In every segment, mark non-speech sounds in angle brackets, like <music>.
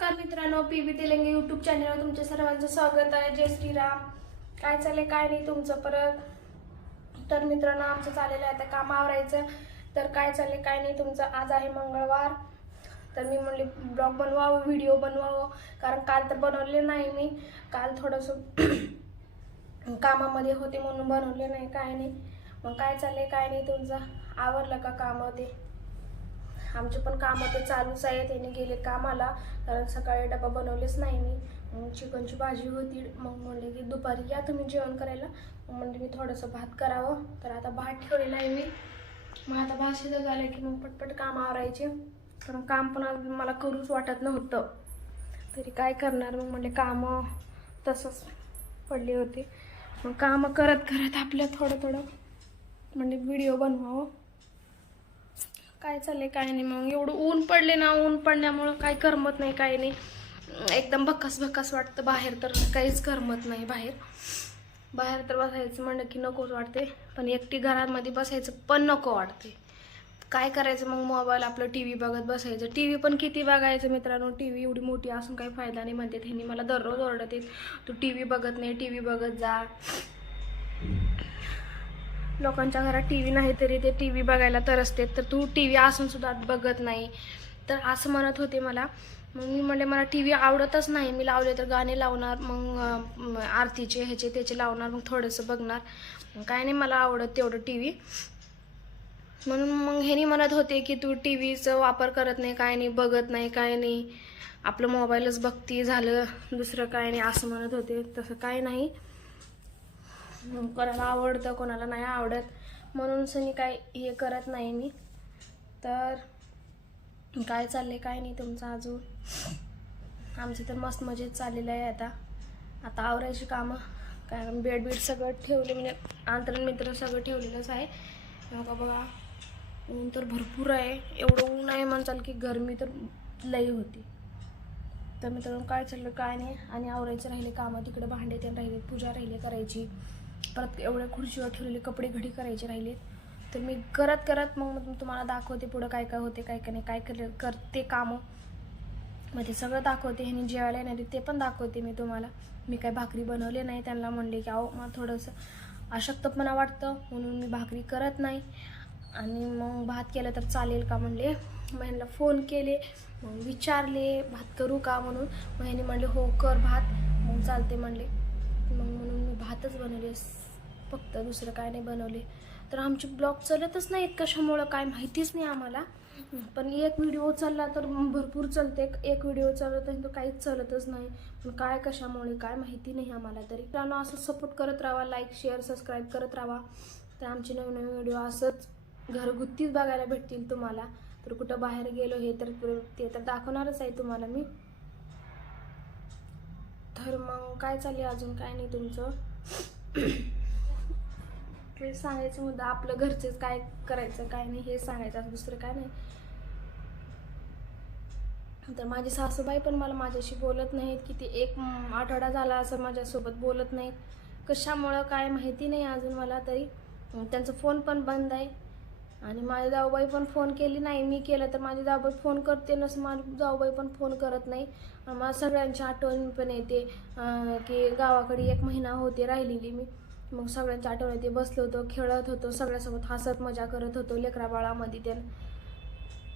नमस्कार मित्रांनो P V Telange YouTube चॅनलवर तुमच्या सर्वांचं स्वागत आहे. जय श्रीराम. काय चाललंय काय नाही तुमचं परत? तर मित्रांनो आमचं चाललेलं आहे आता काम आवरायचं. तर काय चाललंय काय नाही तुमचं? आज आहे मंगळवार. तर मी म्हणले ब्लॉग बनवावं व्हिडिओ बनवावं. कारण काल तर बनवले नाही मी. काल थोडंसं <clears throat> कामामध्ये होते म्हणून बनवले नाही काय नाही. मग काय चाललंय काय नाही तुमचं? आवरलं का कामं ते आमचे पण कामं तर चालूच आहे त्याने गेले कामाला. कारण सकाळी डबा बनवलेच नाही मी. मग चिकनची भाजी होती. मग म्हणले की दुपारी या तुम्ही जेवण करायला. मग म्हणले मी थोडंसं भात करावं. तर आता भात ठेवलेला आहे मी. मग आता भात शिजत झालं की मग पटपट काम आवरायचे. कारण काम पण मला करूच वाटत नव्हतं. तरी काय करणार? मग म्हणले कामं तसंच पडले होते. मग कामं करत करत आपलं थोडं थोडं म्हणजे व्हिडिओ बनवावं. काय चाललंय काय नाही मग. एवढं ऊन पडले ना ऊन पडण्यामुळं काय करमत नाही काय नाही. एकदम भक्कास भक्कास वाटतं बाहेर तर. काहीच करमत नाही बाहेर. बाहेर तर बसायचं म्हणलं की नकोच वाटते पण एकटी घरामध्ये बसायचं पण नको वाटते. काय करायचं मग मोबाईल आपलं टी व्ही बघत बसायचं. टी व्ही पण किती बघायचं मित्रांनो? टी व्ही एवढी मोठी असून काही फायदा नाही म्हणते त्यांनी मला दररोज ओरडते तू टी व्ही बघत नाही टी व्ही बघत जा. लोकांच्या घरात टी व्ही नाही तरी ते टी व्ही बघायला तर असते तर तू टी व्ही असूनसुद्धा बघत नाही. तर असं म्हणत होते मला. मग मी म्हणले मला टी व्ही आवडतच नाही. मी लावले तर गाणे लावणार मग आरतीचे ह्याचे त्याचे लावणार मग थोडंसं बघणार. काय नाही मला आवडत तेवढं टी व्ही म्हणून मग ह्यानी म्हणत होते की तू टी व्हीचा वापर करत नाही काय नाही बघत नाही काय नाही. आपलं मोबाईलच बघती झालं दुसरं काय नाही असं म्हणत होते. तसं काय नाही. कोणाला आवडतं कोणाला नाही आवडत. म्हणून सनी काय हे करत नाही मी. तर काय चाललं आहे काय नाही तुमचं अजून. आमचं तर मस्त मजेत चाललेलं आहे आता. आता आवरायची कामं. कारण बेड बीड सगळं ठेवले म्हणजे अंतरण मित्र सगळं ठेवलेलंच आहे. का बघा ऊन तर भरपूर आहे. एवढं ऊन आहे म्हणचाल की गरमी तर लई होती. तर मित्रांनो काय चाललं काय नाही. आणि आवरायचं राहिले कामं. तिकडे भांडे ते राहिले पूजा राहिले करायची. परत एवढ्या खुर्चीवर ठेवलेले कपडे घडी करायचे राहिले. तर मी करत करत मग मग तुम्हाला दाखवते पुढं काय काय होते काय काय नाही काय कर करते कामं. मग ते सगळं दाखवते ह्यानी जेवायला येणार ते पण दाखवते मी तुम्हाला. मी काय भाकरी बनवले नाही त्यांना म्हणले की अहो मला थोडंसं अशक्तपणा वाटतं म्हणून मी भाकरी करत नाही. आणि मग भात केलं तर चालेल का म्हणले. मग ह्यांना फोन केले मग विचारले भात करू का? म्हणून. मग ह्यांनी म्हणले हो कर भात. मग चालते म्हणले. मग म्हणून मी भातच बनवले. फक्त दुसरं काय नाही बनवले. तर आमचे ब्लॉग चालतच नाहीत. कशामुळं काय माहितीच नाही आम्हाला. पण एक व्हिडिओ चालला तर भरपूर चालते. एक व्हिडिओ चालत नाही तर काहीच चालतच नाही. पण काय कशामुळे काय माहिती नाही आम्हाला तरी. त्यांना असं सपोर्ट करत राहा. लाईक शेअर सबस्क्राईब करत राहा. तर आमचे नवीन नवीन व्हिडिओ असंच घरगुतीच बघायला भेटतील तुम्हाला. तर कुठं बाहेर गेलो हे तर ते तर दाखवणारच आहे तुम्हाला मी. तर मग काय चालले अजून? काय नाही तुमचं? ते सांगायचं मुद्दा आपलं घरचेच काय करायचं काय नाही हे सांगायचं. दुसरं काय नाही. तर माझी सासूबाई पण मला माझ्याशी बोलत नाहीत की ते एक आठवडा झाला असं माझ्यासोबत बोलत नाहीत. कशामुळं काय माहिती नाही अजून मला तरी. त्यांचा फोन पण बंद आहे. आणि माझी जाऊबाई पण फोन केली नाही. मी केलं तर माझी जाऊबाई फोन करते नसं माझी जाऊबाई पण फोन करत नाही. मला सगळ्यांची आठवण पण येते की गावाकडे एक महिना होते राहिलेली मी. मग सगळ्यांची आठवण येते बसलो होतो खेळत होतो सगळ्यासोबत हसत मजा करत होतो लेकरा बाळामध्ये ते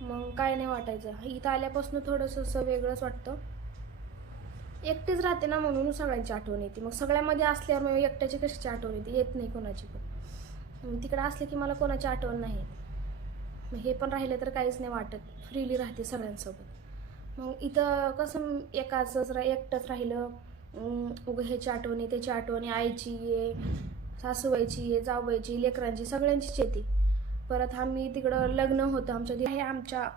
मग काय नाही वाटायचं. इथं आल्यापासून थोडंसं असं वेगळंच वाटतं. एकटीच राहते ना म्हणून सगळ्यांची आठवण येते. मग सगळ्यामध्ये असल्यावर मग एकट्याची कशाची आठवण येते? येत नाही कोणाची पण. तिकडं असले की मला कोणाची आठवण नाही. मग हे पण राहिलं तर काहीच नाही वाटत. फ्रीली राहते सगळ्यांसोबत. मग इथं कसं एकाच रा एकटंच राहिलं. उगं ह्याची आठवणी त्याची आठवणी आईची ये सासूबाईची ये जावबाईची लेकरांची सगळ्यांचीच येते परत आम्ही तिकडं लग्न होतं आमच्या हे आमच्या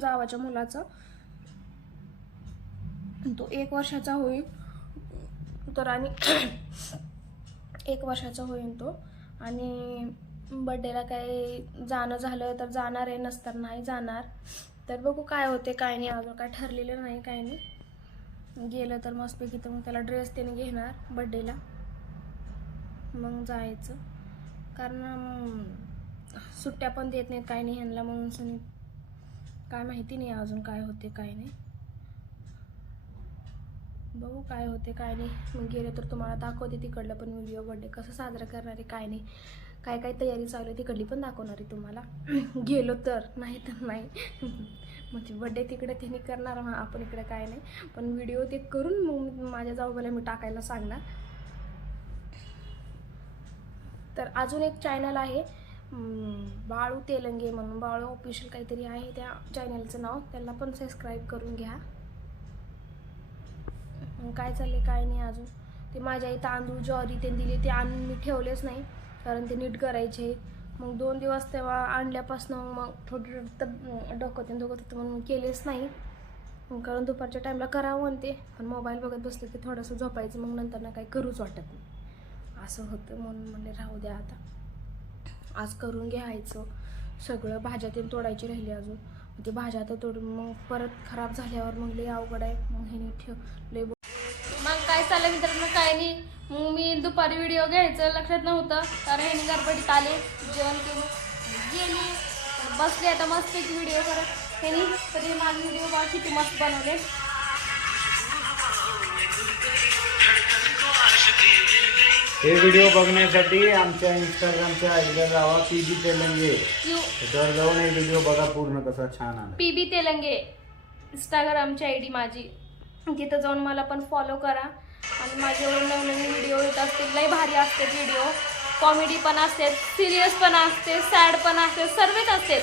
जावाच्या मुलाचं. तो एक वर्षाचा होईल. तर आणि एक वर्षाचा होईल तो. आणि बड्डेला काही जाणं झालं तर जाणार आहे नसतर नाही जाणार. तर बघू काय होते काय नाही अजून काय ठरलेलं नाही काय नाही. गेलं तर मस्तपैकी तर मग त्याला ड्रेस त्याने घेणार बड्डेला मग जायचं. कारण सुट्ट्या पण देत नाहीत काय नाही ह्यांना म्हणून. काय माहिती नाही अजून काय होते काय नाही. बघू काय होते काय नाही. मग गेले तर तुम्हाला दाखवते तिकडलं पण व्हिडिओ बड्डे कसं साजरा करणार आहे काय नाही. काय काय तयारी चालू आहे तिकडली पण दाखवणार आहे तुम्हाला. <clears throat> गेलो तर नाही तर नाही. <laughs> म्हणजे बड्डे तिकडे त्यांनी करणार हां आपण इकडे काय नाही. पण व्हिडिओ ते करून मग माझ्या जाऊबाला मी टाकायला सांगणार. तर अजून एक चॅनल आहे बाळू तेलंगे म्हणून. बाळू ऑफिशियल काहीतरी आहे त्या चॅनलचं नाव. त्याला पण सबस्क्राईब करून घ्या. काय चालले काय नाही अजून. ते माझ्या आई तांदूळ ज्वारी ते दिले ते आणून मी ठेवलेच नाही कारण ते नीट करायचे. मग दोन दिवस तेव्हा आणल्यापासून मग थोडं तर डोकं ते दुखत होतं म्हणून केलेच नाही. मग कारण दुपारच्या टाईमला करावं म्हणते पण मोबाईल बघत बसले की थोडंसं झोपायचं मग नंतर ना काही करूच वाटत नाही. असं होतं म्हणून म्हणले राहू द्या आता. आज करून घ्यायचं. सगळं भाज्या ते तोडायची राहिली अजून. ते भाज्या तर तोडून मग परत खराब झाल्यावर मग लई अवघड आहे. मग हे ठेव लई चाललं मित्रांनो काय नाही. मग मी दुपारी व्हिडिओ घ्यायचं लक्षात नव्हतं. कारण ह्याने गडबडीत आले जेवण केलं. गेली. बसले आता मस्त एक व्हिडिओ करत. ह्यानी तरी माझे व्हिडिओ बघा किती मस्त बनवले. हे व्हिडिओ बघण्यासाठी आमच्या इंस्टाग्रामच्या आयडीला जावा पी बी तेलंगे. त्याच्यावर जाऊन हे व्हिडिओ बघा पूर्ण कसा छान आला. P B Telange. इंस्टाग्रामची I D माझी. तिथं जाऊन मला पण फॉलो करा. आणि माझ्यावर नवनवीन व्हिडिओ येत असतील लई भारी असते व्हिडिओ कॉमेडी पण असते सिरियस पण असते सॅड पण असते सर्वच असते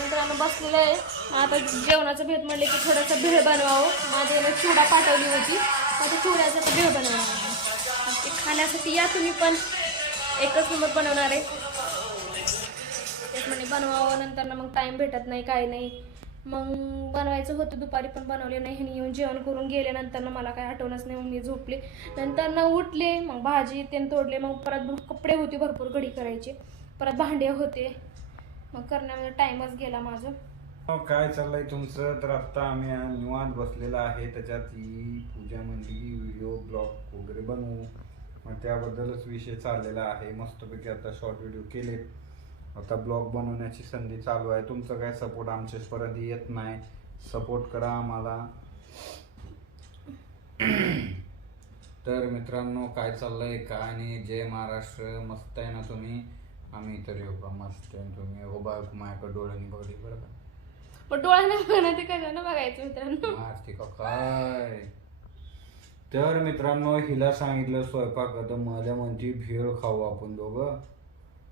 मित्रांनो बसलेलं आहे. आता जेवणाचं भेट म्हणले की थोडंसं भेळ बनवावं. माझ्याकडे चिवडा पाठवली होती. आता चिवड्याचं तर भेळ बनवणार ते खाण्यासाठी या तुम्ही पण. एकच नंबर बनवणार आहे. तेच म्हणे बनवावं नंतर ना मग टाईम भेटत नाही काय नाही. मग बनवायचं होतं दुपारी पण बनवले नाही. ह्यानी येऊन जेवण करून गेल्यानंतर ना मला काय आठवणच नाही मग मी झोपले. नंतर ना उठले मग भाजी ते तोडले. मग परत कपडे होते भरपूर घडी करायचे. परत भांडे होते. मग करण्यामध्ये टाईमच गेला माझं. हो, काय चाललंय तुमचं? तर आता आम्ही निवांत बसलेला आहे. त्याच्यात ही पूजा म्हणली व्हिडिओ ब्लॉग वगैरे बनवू. मग त्याबद्दलच विषय चाललेला आहे. मस्तपैकी आता शॉर्ट व्हिडिओ केले आता ब्लॉग बनवण्याची संधी चालू आहे. तुमचं काय सपोर्ट आमच्यापर्यंत येत नाही? सपोर्ट करा आम्हाला. <clears throat> तर मित्रांनो काय चाललंय? काय नाही. जय महाराष्ट्र. मस्त आहे ना तुम्ही? आम्ही तर येऊ का? मस्त आहे तुम्ही? हो बा माझ्याकडे डोळ्यांनी बघली बरं का? पण डोळ्यानं बघणं ते कशानं बघायचं मित्रांनो. मारते का? काय? तर मित्रांनो हिला सांगितलं स्वयंपाक आता मला म्हणती भेळ खाऊ आपण दोघं.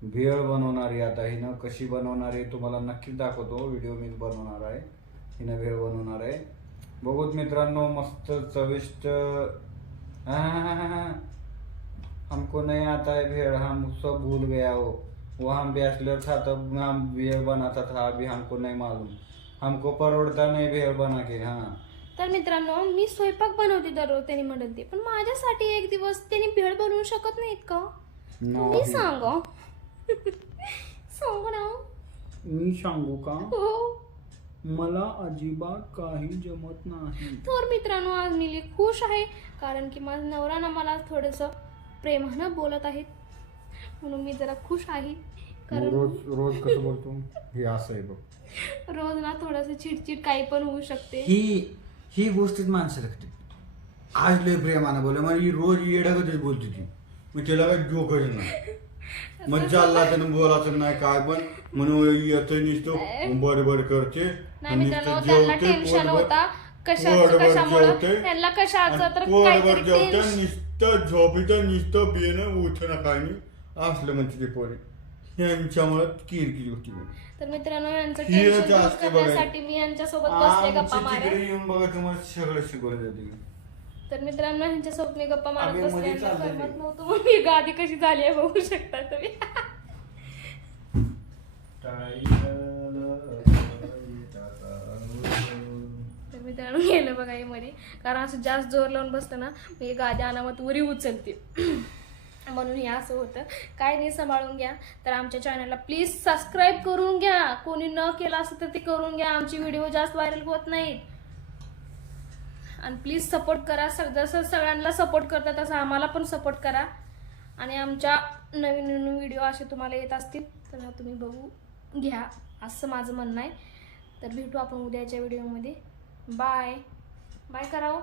भेळ बनवणारी आता हिनं कशी बनवणार आहे तुम्हाला नक्कीच दाखवतो. व्हिडिओ मी बनवणार आहे. हिनं भेळ बनवणार आहे. बघूत मित्रांनो मस्त चविष्ट हमको नहीं आता है भेड़ हम सब भूल गया हो. वो हम बैचलर था तब हम भेड़ बनाता था अभी हमको नहीं मालूम. हमको परोड़ता नहीं भेड़ बना के हाँ. तर मित्रांनो मी स्वयंपाक बनवते दररोज त्यांनी म्हणत ते पण माझ्यासाठी एक दिवस त्यांनी भेळ बनवू शकत नाहीत का? तुम्ही नाही. सांगा. <laughs> सांगू ना मी सांगू का? हो. मला अजिबात काही जमत नाही. तर मित्रांनो आज मी लई खुश आहे कारण की माझा नवरा ना मला थोडंसं प्रेमानं बोलत आहेत. म्हणून मी जरा खुश आहे. कारण रोज रोज कसं बोलतो? हे असं आहे बघ. रोज ना थोडंसं चिडचिड काही पण होऊ शकते. ही ही गोष्टीत माणसं लागते आज लय प्रेमानं बोल ही रोज येड्यागतच बोलते ती. मग तिला काय जोकच नाही. मग चालला त्यानं बोलायचं नाही काय पण. म्हणून येतं नुसतं. बरे बरे करते. नाही नुसतं मित्रांनो त्यांना जेवते, टेन्शन पोटभर- होता. कशाचं पोटभर कशामुळं? जेवते, त्यांना कशाचं आणि तर पोटभर काहीतरी जेवते टेन्शन नुसतं झोपीचं नुसतं बियणं उठणं काय नाही. असलं म्हणते ते पोरे. यांच्यामुळं किरकिर होती तर मित्रांनो यांचं टेन्शन. करण्यासाठी मी यांच्यासोबत बसले गप्पा तिकडे येऊन बघा तुम्हाला सगळं शिकवलं जाते. तर मित्रांनो ह्यांच्यासोबत मी गप्पा मारत बसले. करमत नव्हतं. मग मी गादी कशी झाली आहे बघू शकता तुम्ही. तर मित्रांनो गेलं बघा हे मध्ये. कारण असं जास्त जोर लावून बसतं ना मी गाद्या अनामत उरी उचलते म्हणून हे असं होतं. काय नाही सांभाळून घ्या. तर आमच्या चॅनलला प्लीज सबस्क्राईब करून घ्या. कोणी न केलं असं तर ते करून घ्या. आमची व्हिडिओ जास्त व्हायरल होत नाहीत. आणि प्लीज सपोर्ट करा. सग जसं सगळ्यांना सपोर्ट करता तसं आम्हाला पण सपोर्ट करा. आणि आमच्या नवीन नवीन व्हिडिओ असे तुम्हाला येत असतील तर तुम्ही बघू घ्या. असं माझं म्हणणं आहे. तर भेटू आपण उद्याच्या व्हिडिओमध्ये बाय बाय करावं.